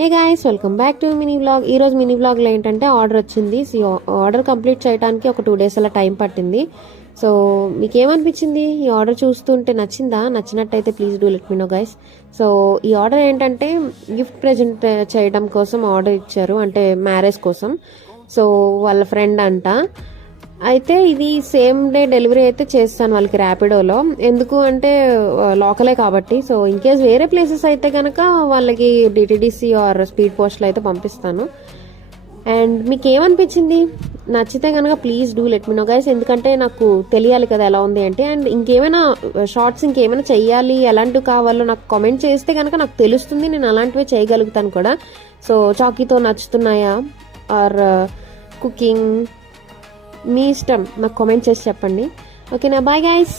Hey guys, welcome back to mini vlog. ఈరోజు mini వ్లాగ్లో ఏంటంటే ఆర్డర్ వచ్చింది. ఆర్డర్ కంప్లీట్ చేయడానికి ఒక 2 days అలా టైం పట్టింది. సో మీకు ఏమనిపించింది ఈ ఆర్డర్ చూస్తుంటే? నచ్చిందా? నచ్చినట్టయితే please do let me no guys. So ఈ ఆర్డర్ ఏంటంటే గిఫ్ట్ ప్రజెంట్ చేయడం కోసం ఆర్డర్ ఇచ్చారు, అంటే మ్యారేజ్ కోసం. సో వాళ్ళ ఫ్రెండ్ అంట. అయితే ఇది సేమ్ డే డెలివరీ అయితే చేస్తాను వాళ్ళకి ర్యాపిడోలో. ఎందుకు అంటే లోకలే కాబట్టి. సో ఇన్ కేస్ వేరే ప్లేసెస్ అయితే కనుక వాళ్ళకి డిటిడిసి ఆర్ స్పీడ్ పోస్ట్లో అయితే పంపిస్తాను. అండ్ మీకు ఏమనిపించింది? నచ్చితే కనుక please do let me no guys, ఎందుకంటే నాకు తెలియాలి కదా ఎలా ఉంది అంటే. అండ్ ఇంకేమైనా షార్ట్స్ ఇంకేమైనా చెయ్యాలి, ఎలాంటివి కావాలో నాకు కామెంట్ చేస్తే కనుక నాకు తెలుస్తుంది, నేను అలాంటివే చేయగలుగుతాను కూడా. సో చాకీతో నచ్చుతున్నాయా ఆర్ కుకింగ్, మీ ఇష్టం, నాకు కామెంట్ చేసి చెప్పండి. ఓకేనా? Bye guys.